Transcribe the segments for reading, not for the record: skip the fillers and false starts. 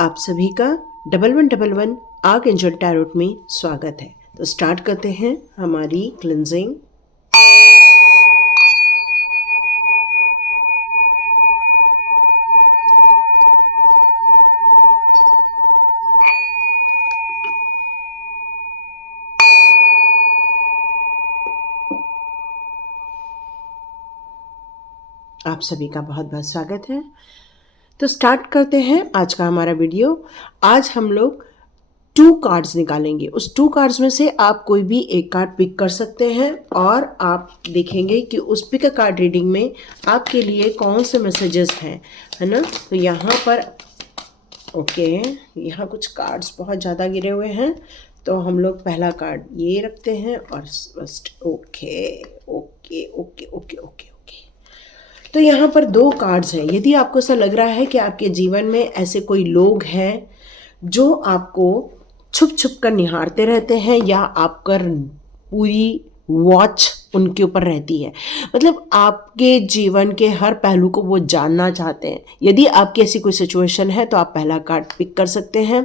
आप सभी का 1111 आर्क एंजल टैरोट में स्वागत है। तो स्टार्ट करते हैं हमारी क्लिंजिंग। आप सभी का बहुत बहुत स्वागत है। तो स्टार्ट करते हैं आज का हमारा वीडियो। आज हम लोग 2 कार्ड्स निकालेंगे। उस 2 कार्ड्स में से आप कोई भी एक कार्ड पिक कर सकते हैं और आप देखेंगे कि उस पिक कार्ड रीडिंग में आपके लिए कौन से मैसेजेस हैं, है ना। तो यहाँ पर यहाँ कुछ कार्ड्स बहुत ज़्यादा गिरे हुए हैं, तो हम लोग पहला कार्ड ये रखते हैं और first okay okay okay okay okay okay. तो यहाँ पर 2 कार्ड्स हैं। यदि आपको ऐसा लग रहा है कि आपके जीवन में ऐसे कोई लोग हैं जो आपको छुप छुप कर निहारते रहते हैं या आपका पूरी वॉच उनके ऊपर रहती है, मतलब आपके जीवन के हर पहलू को वो जानना चाहते हैं, यदि आपकी ऐसी कोई सिचुएशन है तो आप पहला कार्ड पिक कर सकते हैं।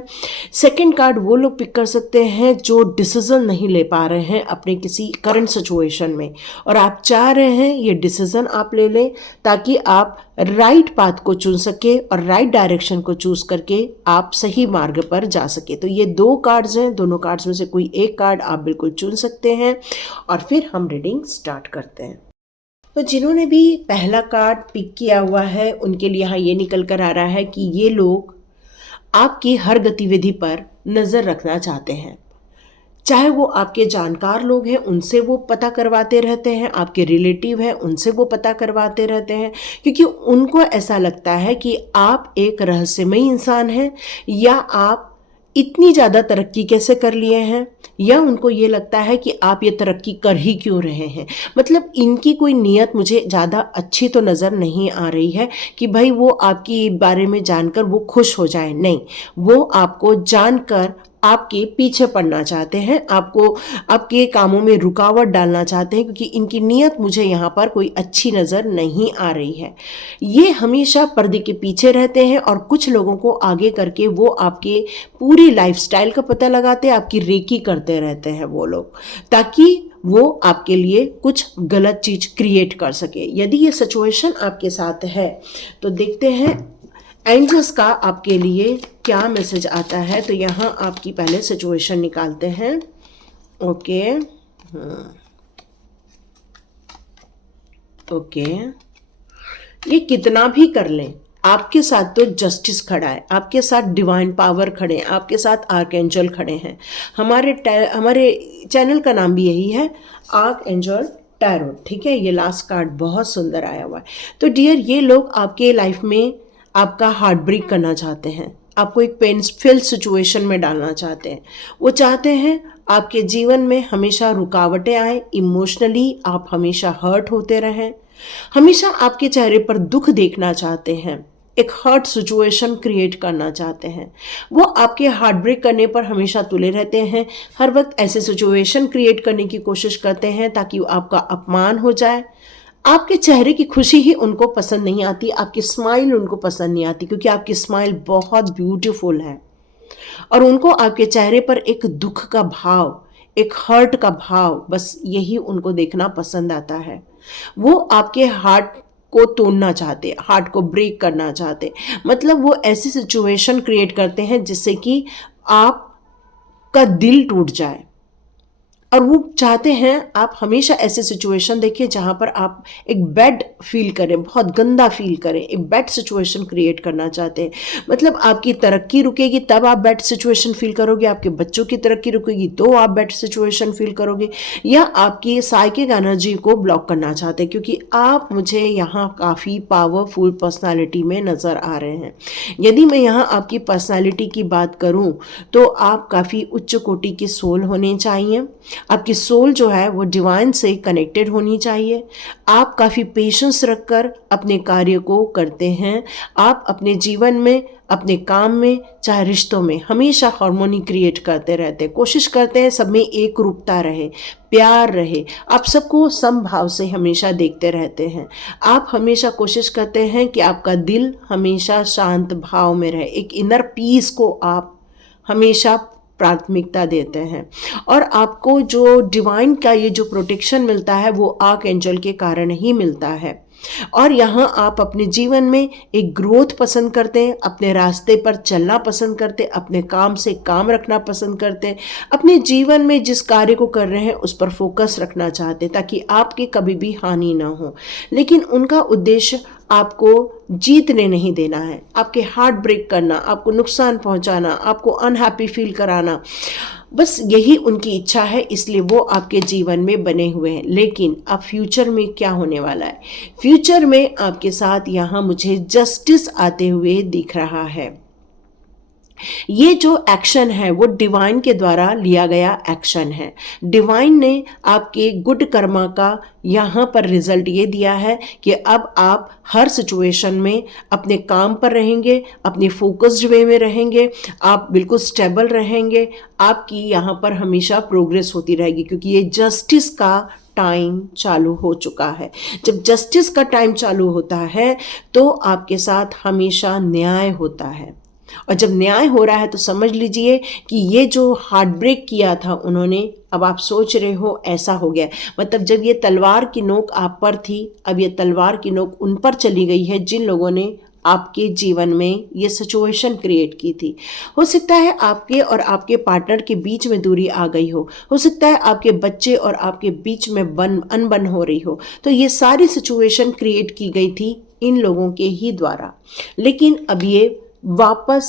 सेकंड कार्ड वो लोग पिक कर सकते हैं जो डिसीजन नहीं ले पा रहे हैं अपने किसी करंट सिचुएशन में, और आप चाह रहे हैं ये डिसीजन आप ले लें ताकि आप राइट पाथ को चुन सके और राइट डायरेक्शन को चूज करके आप सही मार्ग पर जा सके। तो ये 2 कार्ड्स हैं, दोनों कार्ड्स में से कोई एक कार्ड आप बिल्कुल चुन सकते हैं और फिर हम रीडिंग स्टार्ट करते हैं। तो जिन्होंने भी पहला कार्ड पिक किया हुआ है उनके लिए यहाँ ये निकल कर आ रहा है कि ये लोग आपकी हर गतिविधि पर नज़र रखना चाहते हैं, चाहे वो आपके जानकार लोग हैं उनसे वो पता करवाते रहते हैं, आपके रिलेटिव हैं उनसे वो पता करवाते रहते हैं, क्योंकि उनको ऐसा लगता है कि आप एक रहस्यमयी इंसान हैं या आप इतनी ज़्यादा तरक्की कैसे कर लिए हैं, या उनको ये लगता है कि आप ये तरक्की कर ही क्यों रहे हैं। मतलब इनकी कोई नीयत मुझे ज़्यादा अच्छी तो नज़र नहीं आ रही है कि भाई वो आपकी बारे में जानकर वो खुश हो जाए, नहीं, वो आपको जानकर आपके पीछे पड़ना चाहते हैं, आपको आपके कामों में रुकावट डालना चाहते हैं, क्योंकि इनकी नीयत मुझे यहाँ पर कोई अच्छी नज़र नहीं आ रही है। ये हमेशा पर्दे के पीछे रहते हैं और कुछ लोगों को आगे करके वो आपके पूरी लाइफस्टाइल का पता लगाते हैं, आपकी रेकी करते रहते हैं वो लोग, ताकि वो आपके लिए कुछ गलत चीज़ क्रिएट कर सके। यदि ये सिचुएशन आपके साथ है तो देखते हैं एंजल्स का आपके लिए क्या मैसेज आता है। तो यहाँ आपकी पहले सिचुएशन निकालते हैं। ओके ओके, ये कितना भी कर लें आपके साथ तो जस्टिस खड़ा है, आपके साथ डिवाइन पावर खड़े हैं, आपके साथ आर्क एंजल खड़े हैं। हमारे चैनल का नाम भी यही है, आर्क एंजल टैरोट, ठीक है। ये लास्ट कार्ड बहुत सुंदर आया हुआ है। तो डियर, ये लोग आपके लाइफ में आपका हार्ट ब्रेक करना चाहते हैं, आपको एक पेनफुल सिचुएशन में डालना चाहते हैं। वो चाहते हैं आपके जीवन में हमेशा रुकावटें आए, इमोशनली आप हमेशा हर्ट होते रहें, हमेशा आपके चेहरे पर दुख देखना चाहते हैं, एक हर्ट सिचुएशन क्रिएट करना चाहते हैं। वो आपके हार्ट ब्रेक करने पर हमेशा तुले रहते हैं, हर वक्त ऐसे सिचुएशन क्रिएट करने की कोशिश करते हैं ताकि आपका अपमान हो जाए। आपके चेहरे की खुशी ही उनको पसंद नहीं आती, आपकी स्माइल उनको पसंद नहीं आती, क्योंकि आपकी स्माइल बहुत ब्यूटीफुल है और उनको आपके चेहरे पर एक दुख का भाव, एक हर्ट का भाव, बस यही उनको देखना पसंद आता है। वो आपके हार्ट को तोड़ना चाहते, हार्ट को ब्रेक करना चाहते, मतलब वो ऐसी सिचुएशन क्रिएट करते हैं जिससे कि आपका दिल टूट जाए। और वो चाहते हैं आप हमेशा ऐसे सिचुएशन देखिए जहाँ पर आप एक बैड फील करें, बहुत गंदा फील करें, एक बैड सिचुएशन क्रिएट करना चाहते हैं। मतलब आपकी तरक्की रुकेगी तब आप बैड सिचुएशन फील करोगे, आपके बच्चों की तरक्की रुकेगी तो आप बैड सिचुएशन फील करोगे, या आपकी साइकिक एनर्जी को ब्लॉक करना चाहते हैं, क्योंकि आप मुझे यहाँ काफ़ी पावरफुल पर्सनालिटी में नज़र आ रहे हैं। यदि मैं यहाँ आपकी पर्सनालिटी की बात करूँ तो आप काफ़ी उच्च कोटि की सोल होने चाहिए, आपकी सोल जो है वो डिवाइन से कनेक्टेड होनी चाहिए। आप काफ़ी पेशेंस रखकर अपने कार्य को करते हैं। आप अपने जीवन में, अपने काम में, चाहे रिश्तों में हमेशा हार्मोनी क्रिएट करते रहते हैं, कोशिश करते हैं सब में एक रूपता रहे, प्यार रहे। आप सबको समभाव से हमेशा देखते रहते हैं। आप हमेशा कोशिश करते हैं कि आपका दिल हमेशा शांत भाव में रहे, एक इनर पीस को आप हमेशा प्राथमिकता देते हैं। और आपको जो डिवाइन का ये जो प्रोटेक्शन मिलता है वो आर्क एंजल के कारण ही मिलता है। और यहाँ आप अपने जीवन में एक ग्रोथ पसंद करते हैं, अपने रास्ते पर चलना पसंद करते हैं, अपने काम से काम रखना पसंद करते हैं, अपने जीवन में जिस कार्य को कर रहे हैं उस पर फोकस रखना चाहते हैं ताकि आपकी कभी भी हानि ना हो। लेकिन उनका उद्देश्य आपको जीतने नहीं देना है, आपके हार्ट ब्रेक करना, आपको नुकसान पहुंचाना, आपको अनहैप्पी फील कराना, बस यही उनकी इच्छा है। इसलिए वो आपके जीवन में बने हुए हैं। लेकिन अब फ्यूचर में क्या होने वाला है? फ्यूचर में आपके साथ यहाँ मुझे जस्टिस आते हुए दिख रहा है। ये जो एक्शन है वो डिवाइन के द्वारा लिया गया एक्शन है। डिवाइन ने आपके गुड कर्मा का यहाँ पर रिजल्ट ये दिया है कि अब आप हर सिचुएशन में अपने काम पर रहेंगे, अपने फोकस्ड वे में रहेंगे, आप बिल्कुल स्टेबल रहेंगे, आपकी यहाँ पर हमेशा प्रोग्रेस होती रहेगी क्योंकि ये जस्टिस का टाइम चालू हो चुका है। जब जस्टिस का टाइम चालू होता है तो आपके साथ हमेशा न्याय होता है। और जब न्याय हो रहा है तो समझ लीजिए कि ये जो हार्ट ब्रेक किया था उन्होंने, अब आप सोच रहे हो ऐसा हो गया, मतलब जब ये तलवार की नोक आप पर थी, अब ये तलवार की नोक उन पर चली गई है जिन लोगों ने आपके जीवन में ये सिचुएशन क्रिएट की थी। हो सकता है आपके और आपके पार्टनर के बीच में दूरी आ गई हो सकता है आपके बच्चे और आपके बीच में अनबन हो रही हो। तो ये सारी सिचुएशन क्रिएट की गई थी इन लोगों के ही द्वारा, लेकिन अब ये वापस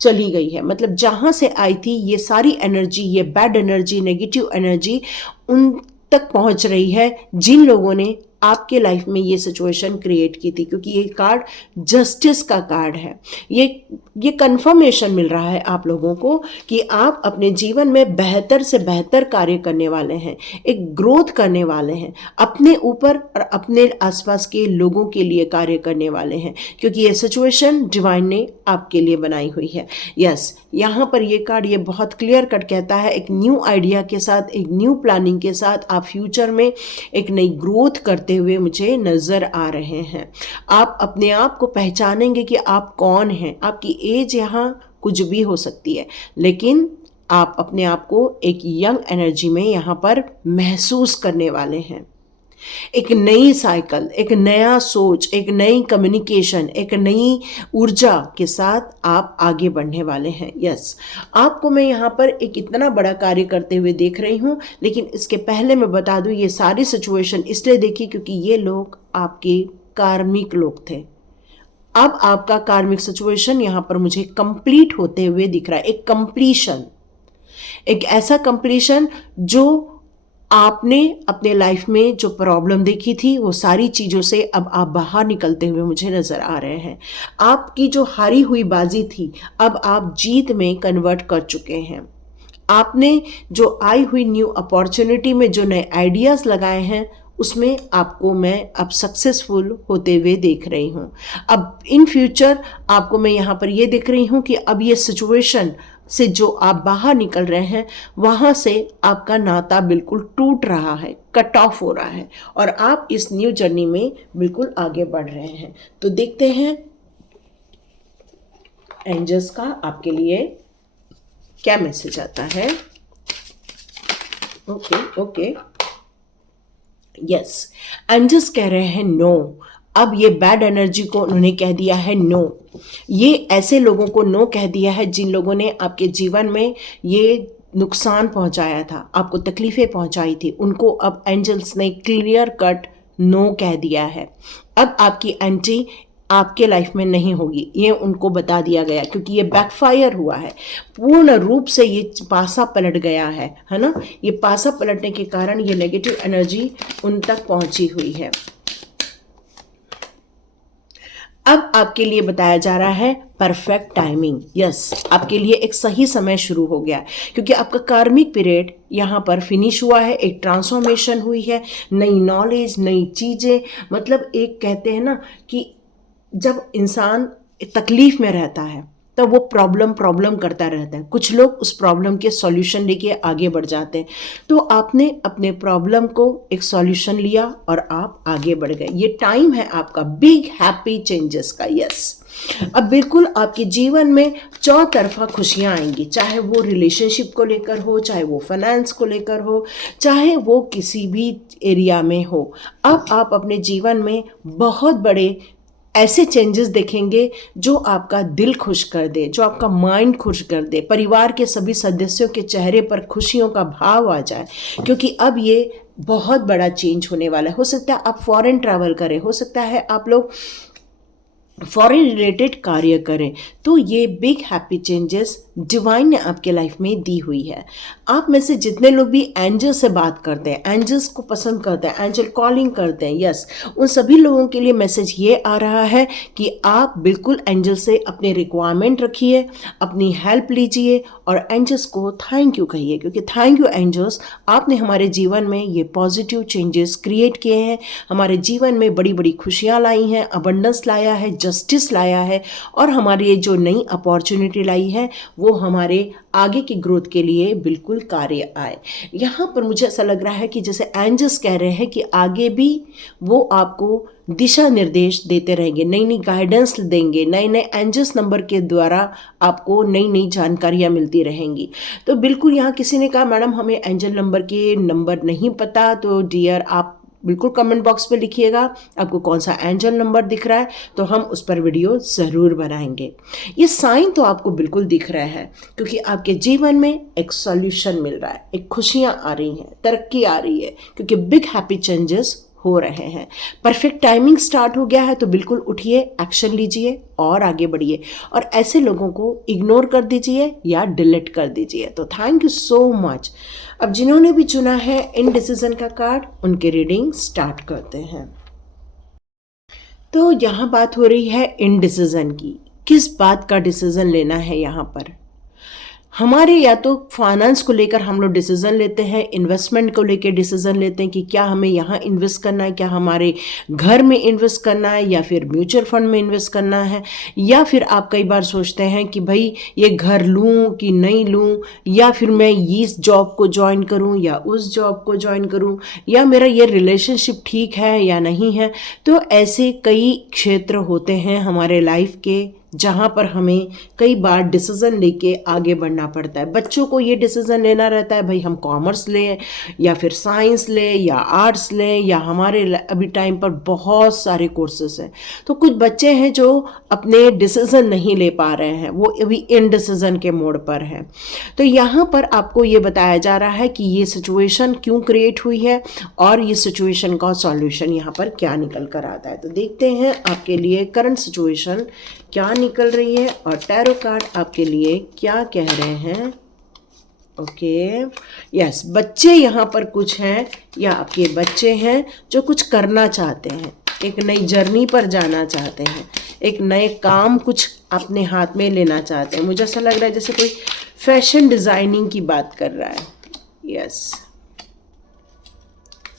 चली गई है। मतलब जहां से आई थी ये सारी एनर्जी, ये बैड एनर्जी, नेगेटिव एनर्जी उन तक पहुंच रही है जिन लोगों ने आपके लाइफ में ये सिचुएशन क्रिएट की थी, क्योंकि ये कार्ड जस्टिस का कार्ड है। ये कंफर्मेशन मिल रहा है आप लोगों को कि आप अपने जीवन में बेहतर से बेहतर कार्य करने वाले हैं, एक ग्रोथ करने वाले हैं, अपने ऊपर और अपने आसपास के लोगों के लिए कार्य करने वाले हैं, क्योंकि ये सिचुएशन डिवाइन ने आपके लिए बनाई हुई है। यस, यहाँ पर ये कार्ड ये बहुत क्लियर कट कहता है एक न्यू आइडिया के साथ, एक न्यू प्लानिंग के साथ आप फ्यूचर में एक नई ग्रोथ करते हुए मुझे नजर आ रहे हैं। आप अपने आप को पहचानेंगे कि आप कौन हैं। आपकी एज यहाँ कुछ भी हो सकती है, लेकिन आप अपने आप को एक यंग एनर्जी में यहाँ पर महसूस करने वाले हैं। एक नई साइकिल, एक नया सोच, एक नई कम्युनिकेशन, एक नई ऊर्जा के साथ आप आगे बढ़ने वाले हैं। यस, आपको मैं यहाँ पर एक इतना बड़ा कार्य करते हुए देख रही हूँ, लेकिन इसके पहले मैं बता दूँ ये सारी सिचुएशन इसलिए देखी क्योंकि ये लोग आपके कार्मिक लोग थे। अब आपका कार्मिक सिचुएशन यहाँ पर मुझे कंप्लीट होते हुए दिख रहा है। एक कंप्लीशन, एक ऐसा कंप्लीशन जो आपने अपने लाइफ में जो प्रॉब्लम देखी थी वो सारी चीज़ों से अब आप बाहर निकलते हुए मुझे नज़र आ रहे हैं। आपकी जो हारी हुई बाजी थी अब आप जीत में कन्वर्ट कर चुके हैं। आपने जो आई हुई न्यू अपॉर्चुनिटी में जो नए आइडियाज़ लगाए हैं उसमें आपको मैं अब सक्सेसफुल होते हुए देख रही हूँ। अब इन फ्यूचर आपको मैं यहाँ पर ये देख रही हूँ कि अब ये सिचुएशन से जो आप बाहर निकल रहे हैं वहाँ से आपका नाता बिल्कुल टूट रहा है, कट ऑफ हो रहा है और आप इस न्यू जर्नी में बिल्कुल आगे बढ़ रहे हैं। तो देखते हैं एंजल्स का आपके लिए क्या मैसेज आता है। ओके यस, एंजल्स कह रहे हैं नो। अब ये बैड एनर्जी को उन्होंने कह दिया है नो। ये ऐसे लोगों को नो कह दिया है जिन लोगों ने आपके जीवन में ये नुकसान पहुंचाया था, आपको तकलीफें पहुंचाई थी, उनको अब एंजल्स ने क्लियर कट नो कह दिया है। अब आपकी एंट्री आपके लाइफ में नहीं होगी, ये उनको बता दिया गया, क्योंकि ये बैकफायर हुआ है, पूर्ण रूप से ये पासा पलट गया है ना। ये पासा पलटने के कारण ये नेगेटिव एनर्जी उन तक पहुंची हुई है। अब आपके लिए बताया जा रहा है परफेक्ट टाइमिंग। यस, आपके लिए एक सही समय शुरू हो गया क्योंकि आपका कार्मिक पीरियड यहाँ पर फिनिश हुआ है, एक ट्रांसफॉर्मेशन हुई है, नई नॉलेज, नई चीज़ें, मतलब एक कहते हैं ना कि जब इंसान तकलीफ में रहता है तब वो प्रॉब्लम प्रॉब्लम करता रहता है, कुछ लोग उस प्रॉब्लम के सॉल्यूशन लेके आगे बढ़ जाते हैं। तो आपने अपने प्रॉब्लम को एक सॉल्यूशन लिया और आप आगे बढ़ गए। ये टाइम है आपका बिग हैप्पी चेंजेस का। यस, अब बिल्कुल आपके जीवन में चौतरफा खुशियां आएंगी, चाहे वो रिलेशनशिप को लेकर हो, चाहे वो फाइनेंस को लेकर हो, चाहे वो किसी भी एरिया में हो। अब आप अपने जीवन में बहुत बड़े ऐसे चेंजेस देखेंगे जो आपका दिल खुश कर दे, जो आपका माइंड खुश कर दे, परिवार के सभी सदस्यों के चेहरे पर खुशियों का भाव आ जाए, क्योंकि अब ये बहुत बड़ा चेंज होने वाला है। हो सकता है आप फॉरेन ट्रैवल करें, हो सकता है आप लोग फॉरेन रिलेटेड कार्य करें, तो ये बिग हैप्पी चेंजेस डिवाइन ने आपके लाइफ में दी हुई है। आप में से जितने लोग भी एंजल से बात करते हैं, एंजल्स को पसंद करते हैं, एंजल कॉलिंग करते हैं, यस, उन सभी लोगों के लिए मैसेज ये आ रहा है कि आप बिल्कुल एंजल से अपने रिक्वायरमेंट रखिए, अपनी हेल्प लीजिए और एंजल्स को थैंक यू कहिए, क्योंकि थैंक यू एंजल्स, आपने हमारे जीवन में ये पॉजिटिव चेंजेस क्रिएट किए हैं, हमारे जीवन में बड़ी बड़ी खुशियाँ लाई हैं, अबंडेंस लाया है, जस्टिस लाया है, और हमारी ये जो नई अपॉर्चुनिटी लाई है वो हमारे आगे की ग्रोथ के लिए बिल्कुल कार्य आए। यहाँ पर मुझे ऐसा लग रहा है कि जैसे एंजल्स कह रहे हैं कि आगे भी वो आपको दिशा निर्देश देते रहेंगे, नई नई गाइडेंस देंगे, नए नए एंजल्स नंबर के द्वारा आपको नई नई जानकारियाँ मिलती रहेंगी। तो बिल्कुल यहाँ किसी ने कहा मैडम हमें एंजल नंबर के नंबर नहीं पता, तो डियर आप बिल्कुल कमेंट बॉक्स में लिखिएगा आपको कौन सा एंजल नंबर दिख रहा है, तो हम उस पर वीडियो ज़रूर बनाएंगे। ये साइन तो आपको बिल्कुल दिख रहा है क्योंकि आपके जीवन में एक सॉल्यूशन मिल रहा है, एक खुशियाँ आ रही हैं, तरक्की आ रही है, क्योंकि बिग हैप्पी चेंजेस हो रहे हैं। परफेक्ट टाइमिंग स्टार्ट हो गया है, तो बिल्कुल उठिए, एक्शन लीजिए और आगे बढ़िए, और ऐसे लोगों को इग्नोर कर दीजिए या डिलीट कर दीजिए। तो थैंक यू सो मच। अब जिन्होंने भी चुना है इनडिसीजन का कार्ड, उनकी रीडिंग स्टार्ट करते हैं। तो यहाँ बात हो रही है इनडिसीजन की, किस बात का डिसीजन लेना है। यहाँ पर हमारे या तो फाइनेंस को लेकर हम लोग डिसीजन लेते हैं, इन्वेस्टमेंट को लेकर डिसीजन लेते हैं कि क्या हमें यहाँ इन्वेस्ट करना है, क्या हमारे घर में इन्वेस्ट करना है, या फिर म्यूचुअल फंड में इन्वेस्ट करना है, या फिर आप कई बार सोचते हैं कि भाई ये घर लूँ कि नहीं लूँ, या फिर मैं इस जॉब को ज्वाइन करूँ या उस जॉब को ज्वाइन करूँ, या मेरा ये रिलेशनशिप ठीक है या नहीं है। तो ऐसे कई क्षेत्र होते हैं हमारे लाइफ के जहाँ पर हमें कई बार डिसीज़न लेके आगे बढ़ना पड़ता है। बच्चों को ये डिसीज़न लेना रहता है भाई हम कॉमर्स लें या फिर साइंस लें या आर्ट्स लें, या हमारे अभी टाइम पर बहुत सारे कोर्सेस हैं। तो कुछ बच्चे हैं जो अपने डिसीज़न नहीं ले पा रहे हैं, वो अभी इनडिसीज़न के मोड पर हैं। तो यहाँ पर आपको ये बताया जा रहा है कि ये सिचुएशन क्यों क्रिएट हुई है और ये सिचुएशन का सॉल्यूशन यहाँ पर क्या निकल कर आता है। तो देखते हैं आपके लिए करंट सिचुएशन क्या निकल रही है और टैरो कार्ड आपके लिए क्या कह रहे हैं। ओके, यस, बच्चे यहाँ पर कुछ हैं या आपके बच्चे हैं जो कुछ करना चाहते हैं, एक नई जर्नी पर जाना चाहते हैं, एक नए काम कुछ अपने हाथ में लेना चाहते हैं। मुझे ऐसा लग रहा है जैसे कोई फैशन डिज़ाइनिंग की बात कर रहा है। Yes,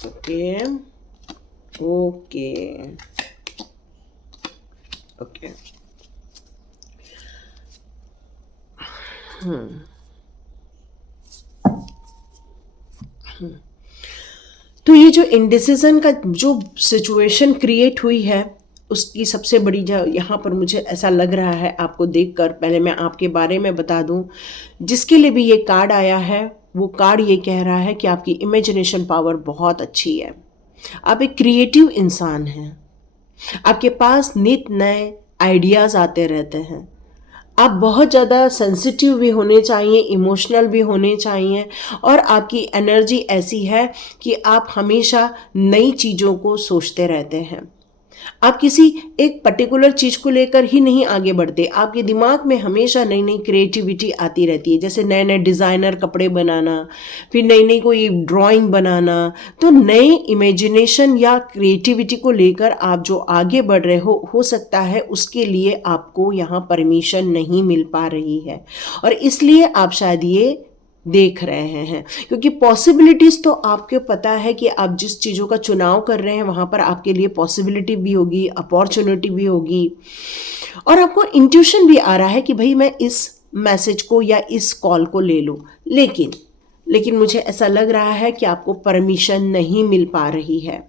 okay okay okay. तो ये जो इंडिसीजन का जो सिचुएशन क्रिएट हुई है उसकी सबसे बड़ी यहाँ पर मुझे ऐसा लग रहा है आपको देखकर, पहले मैं आपके बारे में बता दूं, जिसके लिए भी ये कार्ड आया है वो कार्ड ये कह रहा है कि आपकी इमेजिनेशन पावर बहुत अच्छी है, आप एक क्रिएटिव इंसान हैं, आपके पास नित नए आइडियाज़ आते रहते हैं, आप बहुत ज़्यादा सेंसिटिव भी होने चाहिए, इमोशनल भी होने चाहिए, और आपकी एनर्जी ऐसी है कि आप हमेशा नई चीज़ों को सोचते रहते हैं। आप किसी एक पर्टिकुलर चीज को लेकर ही नहीं आगे बढ़ते, आपके दिमाग में हमेशा नई नई क्रिएटिविटी आती रहती है, जैसे नए नए डिजाइनर कपड़े बनाना, फिर नई नई कोई ड्राइंग बनाना। तो नए इमेजिनेशन या क्रिएटिविटी को लेकर आप जो आगे बढ़ रहे हो सकता है उसके लिए आपको यहाँ परमिशन नहीं मिल पा रही है, और इसलिए आप शायद ये देख रहे हैं, क्योंकि पॉसिबिलिटीज तो आपको पता है कि आप जिस चीज़ों का चुनाव कर रहे हैं वहाँ पर आपके लिए पॉसिबिलिटी भी होगी, अपॉर्चुनिटी भी होगी, और आपको इंट्यूशन भी आ रहा है कि भाई मैं इस मैसेज को या इस कॉल को ले लूँ। लेकिन मुझे ऐसा लग रहा है कि आपको परमिशन नहीं मिल पा रही है,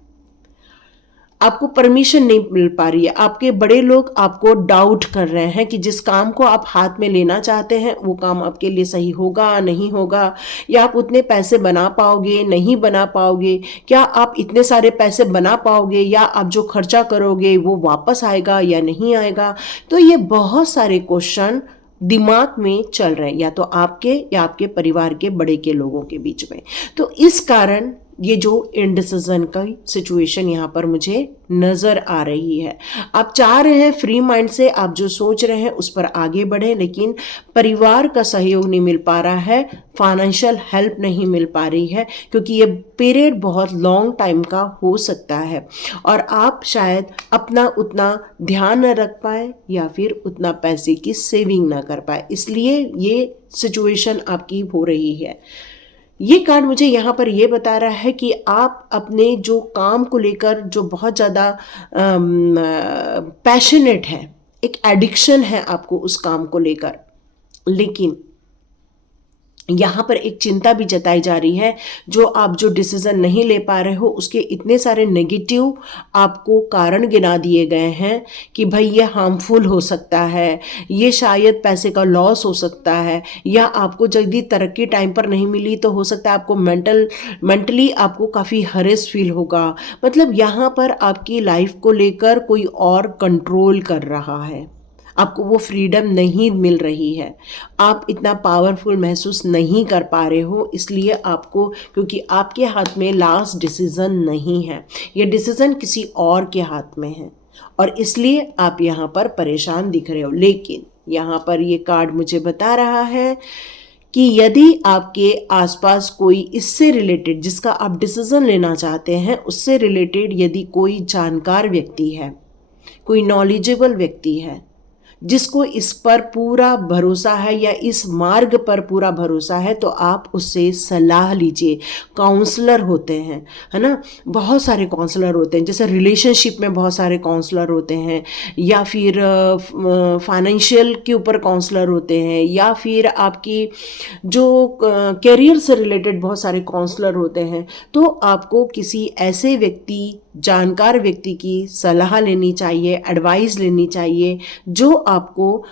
आपको परमिशन नहीं मिल पा रही है। आपके बड़े लोग आपको डाउट कर रहे हैं कि जिस काम को आप हाथ में लेना चाहते हैं वो काम आपके लिए सही होगा नहीं होगा, या आप उतने पैसे बना पाओगे नहीं बना पाओगे, क्या आप इतने सारे पैसे बना पाओगे, या आप जो खर्चा करोगे वो वापस आएगा या नहीं आएगा। तो ये बहुत सारे क्वेश्चन दिमाग में चल रहे हैं, या तो आपके या आपके परिवार के बड़े के लोगों के बीच में। तो इस कारण ये जो इनडिसीजन का सिचुएशन यहाँ पर मुझे नजर आ रही है। आप चाह रहे हैं फ्री माइंड से आप जो सोच रहे हैं उस पर आगे बढ़े, लेकिन परिवार का सहयोग नहीं मिल पा रहा है, फाइनेंशियल हेल्प नहीं मिल पा रही है, क्योंकि ये पीरियड बहुत लॉन्ग टाइम का हो सकता है और आप शायद अपना उतना ध्यान न रख पाए या फिर उतना पैसे की सेविंग ना कर पाए, इसलिए ये सिचुएशन आपकी हो रही है। ये कार्ड मुझे यहाँ पर ये बता रहा है कि आप अपने जो काम को लेकर जो बहुत ज़्यादा पैशनेट है, एक एडिक्शन है आपको उस काम को लेकर, लेकिन यहाँ पर एक चिंता भी जताई जा रही है, जो आप जो डिसीजन नहीं ले पा रहे हो उसके इतने सारे नेगेटिव आपको कारण गिना दिए गए हैं कि भाई ये हार्मफुल हो सकता है, ये शायद पैसे का लॉस हो सकता है, या आपको जल्दी तरक्की टाइम पर नहीं मिली तो हो सकता है आपको मेंटली आपको काफ़ी हरेस फील होगा। मतलब यहाँ पर आपकी लाइफ को लेकर कोई और कंट्रोल कर रहा है, आपको वो फ्रीडम नहीं मिल रही है, आप इतना पावरफुल महसूस नहीं कर पा रहे हो, इसलिए आपको, क्योंकि आपके हाथ में लास्ट डिसीजन नहीं है, ये डिसीजन किसी और के हाथ में है, और इसलिए आप यहाँ पर परेशान दिख रहे हो। लेकिन यहाँ पर ये कार्ड मुझे बता रहा है कि यदि आपके आसपास कोई इससे रिलेटेड, जिसका आप डिसीजन लेना चाहते हैं उससे रिलेटेड यदि कोई जानकार व्यक्ति है, कोई नॉलेजेबल व्यक्ति है जिसको इस पर पूरा भरोसा है या इस मार्ग पर पूरा भरोसा है, तो आप उससे सलाह लीजिए। काउंसलर होते हैं, है ना, बहुत सारे काउंसलर होते हैं, जैसे रिलेशनशिप में बहुत सारे काउंसलर होते हैं, या फिर फाइनेंशियल के ऊपर काउंसलर होते हैं, या फिर आपकी जो करियर से रिलेटेड बहुत सारे काउंसलर होते हैं। तो आपको किसी ऐसे व्यक्ति, जानकार व्यक्ति की सलाह लेनी चाहिए, एडवाइस लेनी चाहिए, जो आपको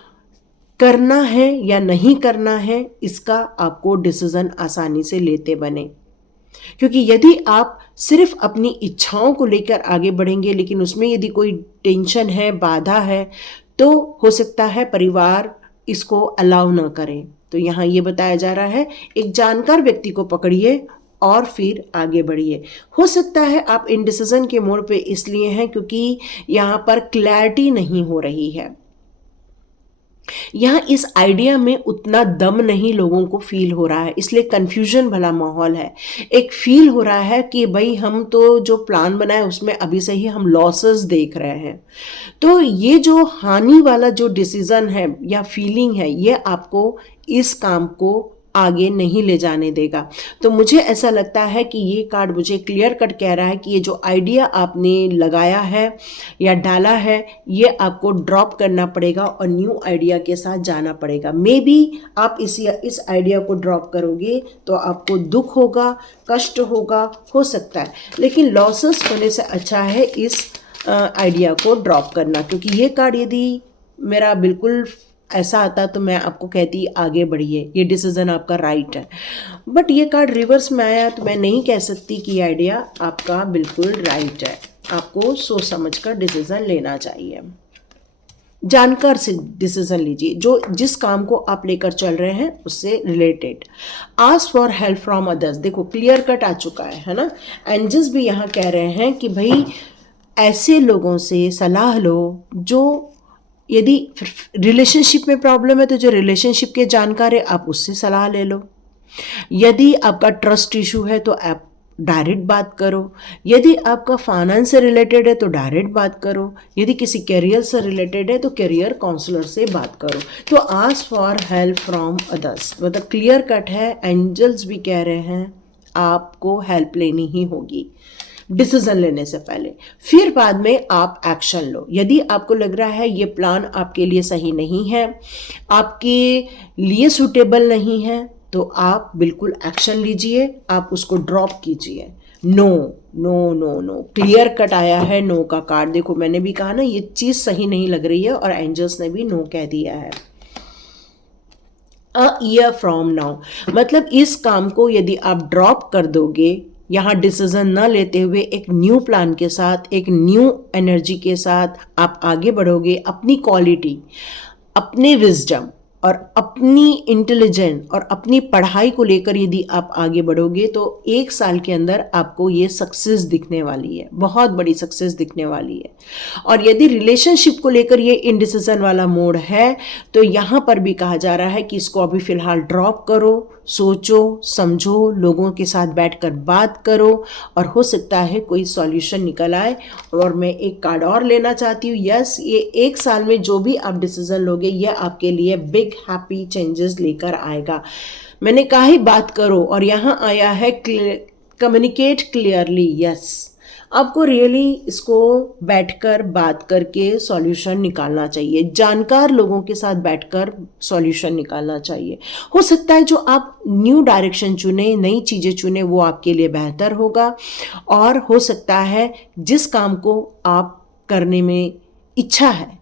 करना है या नहीं करना है इसका आपको डिसीजन आसानी से लेते बने। क्योंकि यदि आप सिर्फ अपनी इच्छाओं को लेकर आगे बढ़ेंगे लेकिन उसमें यदि कोई टेंशन है, बाधा है, तो हो सकता है परिवार इसको अलाउ ना करें। तो यहाँ ये बताया जा रहा है, एक जानकार व्यक्ति को पकड़िए और फिर आगे बढ़िए। हो सकता है आप इनडिसीजन के मोड़ पे इसलिए हैं क्योंकि यहाँ पर क्लैरिटी नहीं हो रही है, यहाँ इस आइडिया में उतना दम नहीं लोगों को फील हो रहा है, इसलिए कंफ्यूजन भला माहौल है। एक फील हो रहा है कि भाई हम तो जो प्लान बनाए उसमें अभी से ही हम लॉसेस देख रहे हैं। तो ये जो हानि वाला जो डिसीजन है या फीलिंग है, ये आपको इस काम को आगे नहीं ले जाने देगा। तो मुझे ऐसा लगता है कि ये कार्ड मुझे क्लियर कट कह रहा है कि ये जो आइडिया आपने लगाया है या डाला है, ये आपको ड्रॉप करना पड़ेगा और न्यू आइडिया के साथ जाना पड़ेगा। मे बी आप इस आइडिया को ड्रॉप करोगे तो आपको दुख होगा, कष्ट होगा, हो सकता है, लेकिन लॉसेस होने से अच्छा है इस आइडिया को ड्रॉप करना। क्योंकि ये कार्ड यदि मेरा बिल्कुल ऐसा आता तो मैं आपको कहती आगे बढ़िए, ये डिसीजन आपका राइट है, बट ये कार्ड रिवर्स में आया तो मैं नहीं कह सकती कि आइडिया आपका बिल्कुल राइट है। आपको सोच समझ कर डिसीजन लेना चाहिए, जानकर से डिसीजन लीजिए, जो जिस काम को आप लेकर चल रहे हैं उससे related. Ask for help from others, देखो क्लियर कट आ चुका है ना। एंजल्स भी यहाँ कह रहे हैं कि भाई ऐसे लोगों से सलाह लो जो, यदि रिलेशनशिप में प्रॉब्लम है तो जो रिलेशनशिप के जानकार है आप उससे सलाह ले लो। यदि आपका ट्रस्ट इशू है तो आप डायरेक्ट बात करो। यदि आपका फाइनेंस से रिलेटेड है तो डायरेक्ट बात करो। यदि किसी करियर से रिलेटेड है तो करियर काउंसलर से बात करो। तो ask for help from others, मतलब क्लियर कट है, एंजल्स भी कह रहे हैं आपको हेल्प लेनी ही होगी डिसीजन लेने से पहले। फिर बाद में आप एक्शन लो। यदि आपको लग रहा है ये प्लान आपके लिए सही नहीं है, आपके लिए सूटेबल नहीं है, तो आप बिल्कुल एक्शन लीजिए, आप उसको ड्रॉप कीजिए। No no no no, clear cut आया है नो का कार्ड। देखो मैंने भी कहा ना ये चीज़ सही नहीं लग रही है और एंजल्स ने भी नो कह दिया है। अ ईयर फ्रॉम नाउ, मतलब इस काम को यदि आप ड्रॉप कर दोगे, यहाँ डिसीजन न लेते हुए एक न्यू प्लान के साथ, एक न्यू एनर्जी के साथ आप आगे बढ़ोगे, अपनी क्वालिटी, अपने विजडम और अपनी इंटेलिजेंट और अपनी पढ़ाई को लेकर यदि आप आगे बढ़ोगे तो 1 साल के अंदर आपको ये सक्सेस दिखने वाली है, बहुत बड़ी सक्सेस दिखने वाली है। और यदि रिलेशनशिप को लेकर ये इनडिसीजन वाला मोड है तो यहाँ पर भी कहा जा रहा है कि इसको अभी फिलहाल ड्रॉप करो, सोचो समझो, लोगों के साथ बैठकर बात करो और हो सकता है कोई सॉल्यूशन निकल आए। और मैं एक कार्ड और लेना चाहती हूँ। यस, ये 1 साल में जो भी आप डिसीजन लोगे ये आपके लिए बिग हैप्पी चेंजेस लेकर आएगा। मैंने कहा ही बात करो और यहाँ आया है कम्युनिकेट क्लियरली। यस, आपको रियली इसको बैठकर बात करके सॉल्यूशन निकालना चाहिए, जानकार लोगों के साथ बैठकर सॉल्यूशन निकालना चाहिए। हो सकता है जो आप न्यू डायरेक्शन चुने, नई चीज़ें चुने, वो आपके लिए बेहतर होगा। और हो सकता है जिस काम को आप करने में इच्छा है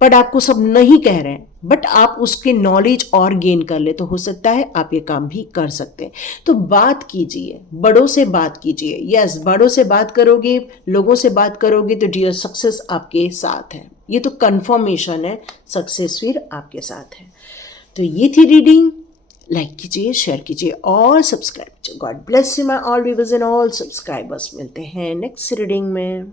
बट आपको सब नहीं कह रहे हैं, बट आप उसके नॉलेज और गेन कर ले तो हो सकता है आप ये काम भी कर सकते हैं। तो बात कीजिए, बड़ों से बात कीजिए। यस, बड़ों से बात करोगे, लोगों से बात करोगे तो डियर सक्सेस आपके साथ है। ये तो कंफर्मेशन है, सक्सेस फिर आपके साथ है। तो ये थी रीडिंग। लाइक कीजिए, शेयर कीजिए और सब्सक्राइब कीजिए। God bless you my all viewers and all subscribers. मिलते हैं नेक्स्ट रीडिंग में।